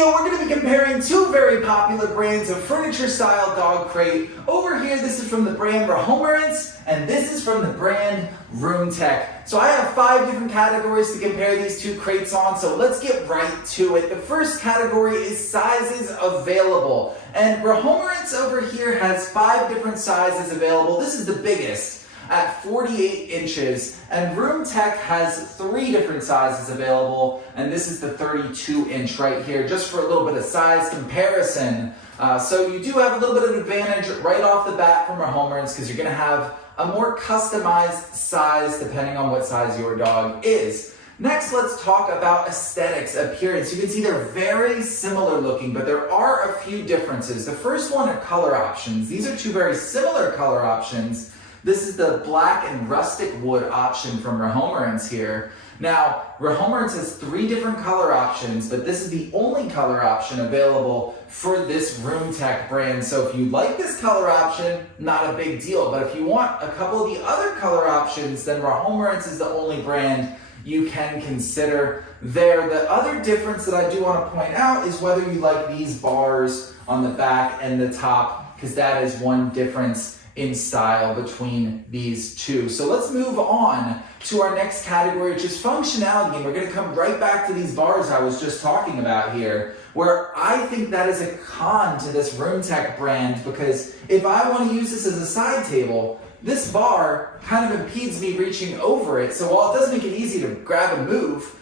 video, we're going to be comparing two very popular brands of furniture-style dog crate. Over here, this is from the brand Rehomerance, and this is from the brand ROOMTEC. So I have 5 different categories to compare these two crates on, so let's get right to it. The first category is sizes available, and Rehomerance over here has 5 different sizes available. This is the biggest at 48 inches, and ROOMTEC has 3 different sizes available, and this is the 32 inch right here, just for a little bit of size comparison. So you do have a little bit of advantage right off the bat from Rehomerance because you're gonna have a more customized size depending on what size your dog is. Next, let's talk about aesthetics, appearance. You can see they're very similar looking, but there are a few differences. The first one are color options. These are 2 very similar color options. This is the black and rustic wood option from Rehomerance here. Now, Rehomerance has 3 different color options, but this is the only color option available for this ROOMTEC brand. So if you like this color option, not a big deal. But if you want a couple of the other color options, then Rehomerance is the only brand you can consider there. The other difference that I do want to point out is whether you like these bars on the back and the top, because that is one difference in style between these two. So let's move on to our next category, which is functionality. And we're going to come right back to these bars I was just talking about here, where I think that is a con to this ROOMTEC brand, because if I want to use this as a side table, this bar kind of impedes me reaching over it. So while it does make it easy to grab and move,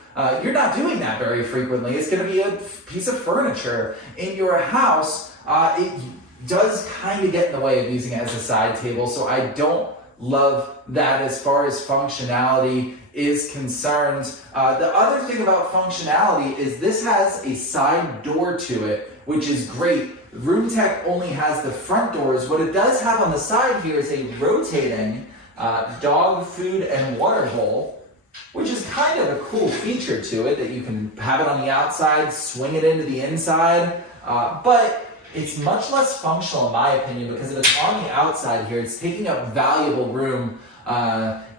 you're not doing that very frequently. It's going to be a piece of furniture in your house. It does kind of get in the way of using it as a side table, so I don't love that as far as functionality is concerned. The other thing about functionality is this has a side door to it, which is great. ROOMTEC only has the front doors. What it does have on the side here is a rotating dog food and water bowl, which is kind of a cool feature to it, that you can have it on the outside, swing it into the inside, but it's much less functional in my opinion, because if it's on the outside here, it's taking up valuable room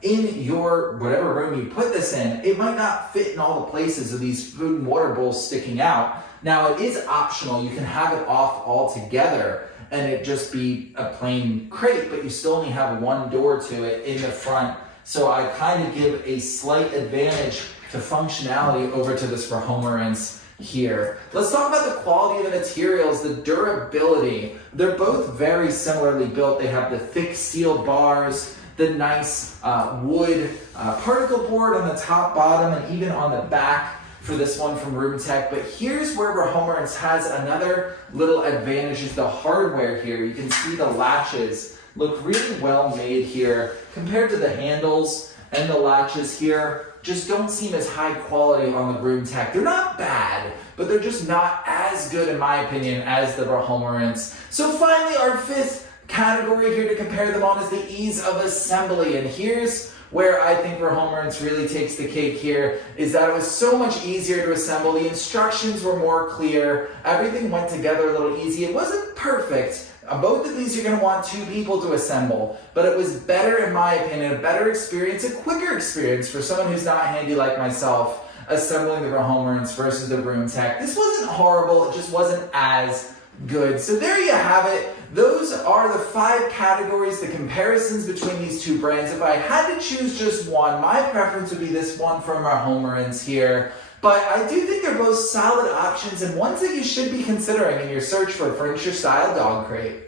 in your whatever room you put this in. It might not fit in all the places of these food and water bowls sticking out. Now it is optional, you can have it off altogether and it just be a plain crate, but you still only have 1 door to it in the front. So I kind of give a slight advantage to functionality over to this Rehomerance here. Let's talk about the quality of the materials, the durability. They're both very similarly built. They have the thick steel bars, the nice wood particle board on the top, bottom, and even on the back for this one from ROOMTEC. But here's where Rehomerance has another little advantage, is the hardware here. You can see the latches look really well made here compared to the handles, and the latches here just don't seem as high quality on the ROOMTEC. They're not bad, but they're just not as good in my opinion as the Rehomerance. So finally, our 5th category here to compare them on is the ease of assembly. And here's where I think Rehomerance really takes the cake here, is that it was so much easier to assemble. The instructions were more clear. Everything went together a little easy. It wasn't perfect. Both of these you're going to want 2 people to assemble, but it was better in my opinion, a better experience, a quicker experience for someone who's not handy like myself, assembling the Rehomerance versus the ROOMTEC. This wasn't horrible, it just wasn't as good. So there you have it. Those are the 5 categories, the comparisons between these 2 brands. If I had to choose just one, my preference would be this one from Rehomerance here. But I do think they're both solid options and ones that you should be considering in your search for a furniture-style dog crate.